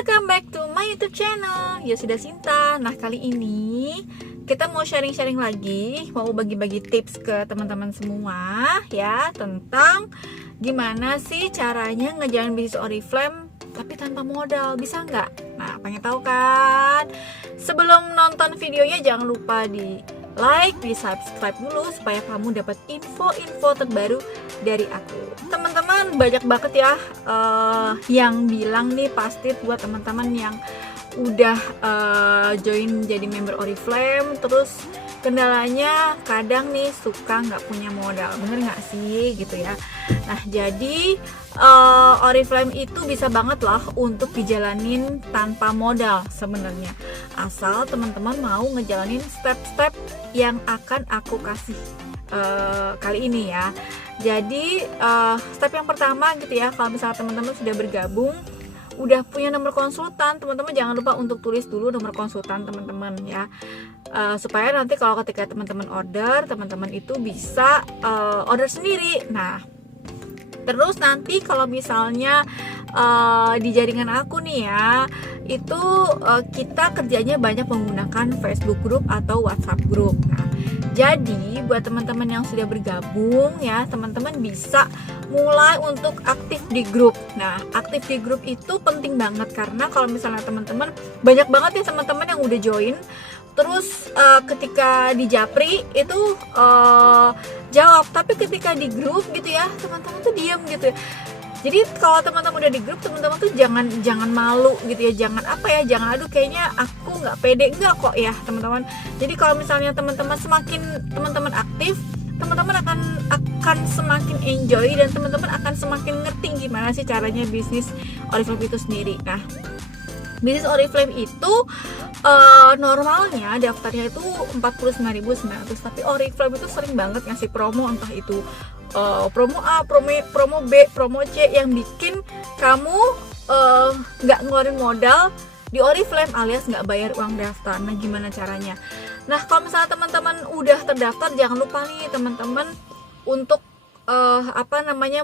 Welcome back to my YouTube channel Yosida Sinta. Nah, kali ini kita mau sharing-sharing lagi, mau bagi-bagi tips ke teman-teman semua ya, tentang gimana sih caranya ngejalanin bisnis Oriflame tapi tanpa modal, bisa nggak? Nah, pengen tahu kan? Sebelum nonton videonya jangan lupa di like, di subscribe dulu supaya kamu dapat info-info terbaru dari aku. Teman-teman, banyak banget ya yang bilang nih, pasti buat teman-teman yang udah join jadi member Oriflame, terus kendalanya kadang nih suka nggak punya modal, bener nggak sih gitu ya. Nah, jadi Oriflame itu bisa banget lah untuk dijalanin tanpa modal sebenarnya, asal teman-teman mau ngejalanin step-step yang akan aku kasih kali ini ya. Jadi step yang pertama gitu ya, kalau misalnya teman-teman sudah bergabung, udah punya nomor konsultan, teman-teman jangan lupa untuk tulis dulu nomor konsultan teman-teman ya, supaya nanti kalau ketika teman-teman order, teman-teman itu bisa order sendiri. Nah, terus nanti kalau misalnya di jaringan aku nih ya, itu kita kerjanya banyak menggunakan Facebook group atau WhatsApp group. Nah, jadi buat teman-teman yang sudah bergabung ya, teman-teman bisa mulai untuk aktif di grup. Nah, aktif di grup itu penting banget, karena kalau misalnya teman-teman, banyak banget ya teman-teman yang udah join, terus ketika di Japri itu jawab, tapi ketika di grup gitu ya, teman-teman tuh diam gitu ya. Jadi kalau teman-teman udah di grup, teman-teman tuh jangan malu gitu ya, jangan jangan aduh kayaknya aku nggak pede, enggak kok ya teman-teman. Jadi kalau misalnya teman-teman semakin teman-teman aktif, teman-teman akan semakin enjoy dan teman-teman akan semakin ngerti gimana sih caranya bisnis Oriflame itu sendiri. Nah, bisnis Oriflame itu normalnya daftarnya itu 49.900, tapi Oriflame itu sering banget ngasih promo, entah itu promo A, promo B, promo C, yang bikin kamu nggak ngeluarin modal di Oriflame alias nggak bayar uang daftar. Nah, gimana caranya? Nah, kalau misalnya teman-teman udah terdaftar, jangan lupa nih teman-teman untuk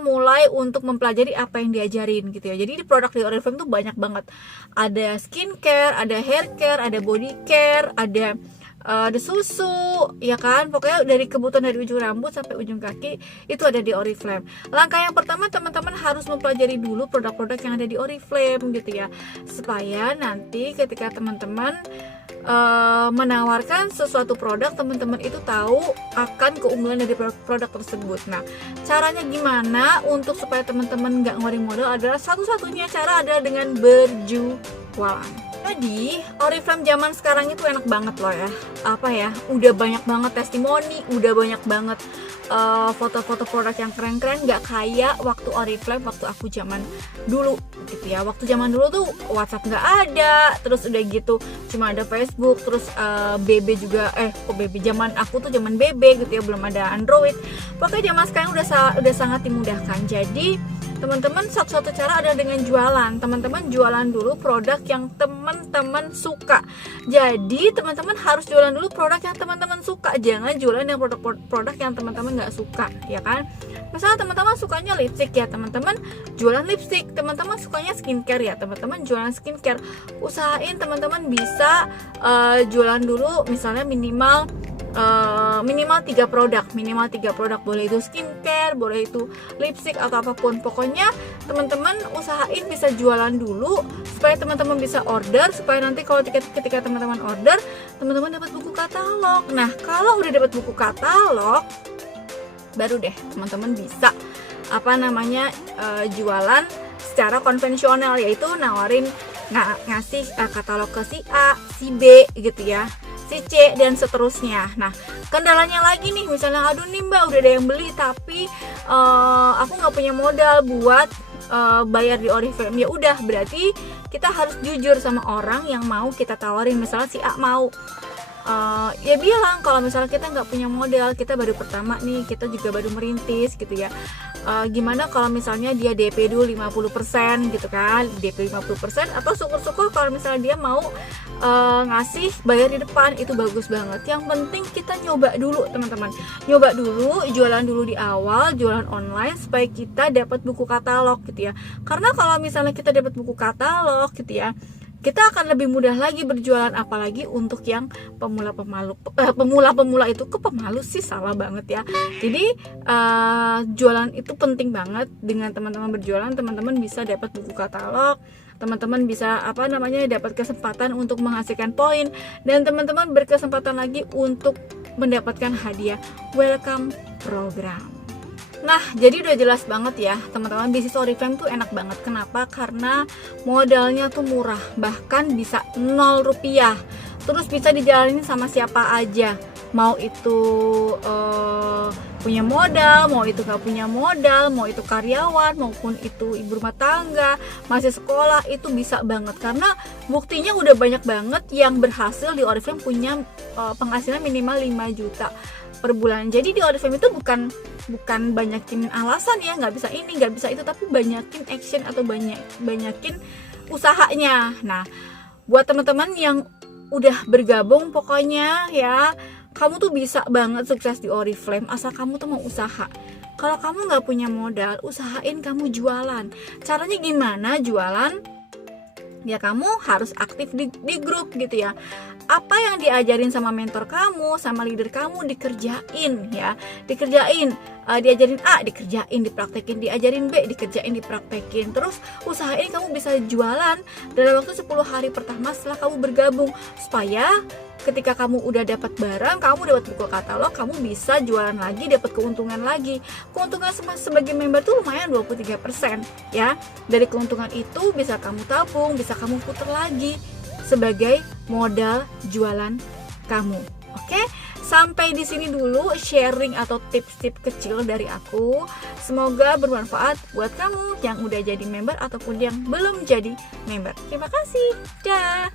mulai untuk mempelajari apa yang diajarin gitu ya. Jadi di produk di Oriflame tuh banyak banget. Ada skincare, ada hair care, ada body care, ada susu, ya kan? Pokoknya dari kebutuhan dari ujung rambut sampai ujung kaki itu ada di Oriflame. Langkah yang pertama, teman-teman harus mempelajari dulu produk-produk yang ada di Oriflame gitu ya, supaya nanti ketika teman-teman menawarkan sesuatu produk, teman-teman itu tahu akan keunggulan dari produk tersebut. Nah, caranya gimana untuk supaya teman-teman nggak ngeluarin modal adalah satu-satunya cara adalah dengan berjualan. Jadi Oriflame zaman sekarang itu enak banget loh ya, udah banyak banget testimoni, udah banyak banget foto-foto produk yang keren-keren, nggak kayak waktu Oriflame, waktu aku zaman dulu gitu ya. Waktu zaman dulu tuh WhatsApp nggak ada, terus udah gitu cuma ada Facebook, terus BB juga, BB zaman aku tuh zaman BB gitu ya, belum ada Android. Pokoknya zaman sekarang udah sangat dimudahkan. Jadi teman-teman, satu-satu cara adalah dengan jualan. Teman-teman jualan dulu produk yang teman-teman suka. Jadi teman-teman harus jualan dulu produk yang teman-teman suka, jangan jualan yang produk yang teman-teman nggak suka, ya kan? Misalnya teman-teman sukanya lipstick ya, teman-teman jualan lipstick. Teman-teman sukanya skincare ya, teman-teman jualan skincare. Usahain teman-teman bisa jualan dulu misalnya minimal 3 produk, boleh itu skincare, boleh itu lipstick atau apapun. Pokoknya teman-teman usahain bisa jualan dulu supaya teman-teman bisa order, supaya nanti kalau ketika teman-teman order, teman-teman dapat buku katalog. Nah, kalau udah dapat buku katalog, baru deh teman-teman bisa jualan secara konvensional, yaitu nawarin ngasih katalog ke si A, si B gitu ya, si C dan seterusnya. Nah, kendalanya lagi nih, misalnya aduh nih mbak udah ada yang beli tapi aku nggak punya modal buat bayar di Oriflame. Ya udah, berarti kita harus jujur sama orang yang mau kita tawarin. Misalnya si A mau ya bilang kalau misalnya kita nggak punya modal, kita baru pertama nih, kita juga baru merintis gitu ya. Gimana kalau misalnya dia DP dulu 50% gitu kan, DP 50%, atau syukur-syukur kalau misalnya dia mau ngasih bayar di depan, itu bagus banget. Yang penting kita nyoba dulu teman-teman, nyoba dulu, jualan dulu di awal, jualan online supaya kita dapat buku katalog gitu ya. Karena kalau misalnya kita dapat buku katalog gitu ya, kita akan lebih mudah lagi berjualan, apalagi untuk yang pemula itu ke pemalu sih, salah banget ya. Jadi jualan itu penting banget. Dengan teman-teman berjualan, teman-teman bisa dapat buku katalog, teman-teman bisa dapat kesempatan untuk menghasilkan poin, dan teman-teman berkesempatan lagi untuk mendapatkan hadiah welcome program. Nah, jadi udah jelas banget ya teman-teman, bisnis Oriflame tuh enak banget. Kenapa? Karena modalnya tuh murah, bahkan bisa 0 rupiah. Terus bisa dijalanin sama siapa aja, mau itu punya modal, mau itu gak punya modal, mau itu karyawan, maupun itu ibu rumah tangga, masih sekolah, itu bisa banget. Karena buktinya udah banyak banget yang berhasil di Oriflame punya penghasilan minimal 5 juta per bulan. Jadi di Oriflame itu bukan banyakin alasan ya, nggak bisa ini, nggak bisa itu, tapi banyakin action atau banyakin usahanya. Nah, buat teman-teman yang udah bergabung, pokoknya ya, kamu tuh bisa banget sukses di Oriflame asal kamu tuh mau usaha. Kalau kamu nggak punya modal, usahain kamu jualan. Caranya gimana jualan? Ya kamu harus aktif di grup gitu ya. Apa yang diajarin sama mentor kamu, sama leader kamu, dikerjain ya. Diajarin A, dikerjain, dipraktekin, diajarin B, dikerjain, dipraktekin. Terus usahain kamu bisa jualan dalam waktu 10 hari pertama setelah kamu bergabung, supaya ketika kamu udah dapat barang, kamu dapat buku katalog, kamu bisa jualan lagi, dapat keuntungan lagi. Keuntungan sebagai member tuh lumayan 23% ya. Dari keuntungan itu bisa kamu tabung, bisa kamu putar lagi sebagai modal jualan kamu. Oke? Sampai di sini dulu sharing atau tips-tips kecil dari aku. Semoga bermanfaat buat kamu yang udah jadi member ataupun yang belum jadi member. Terima kasih. Dah.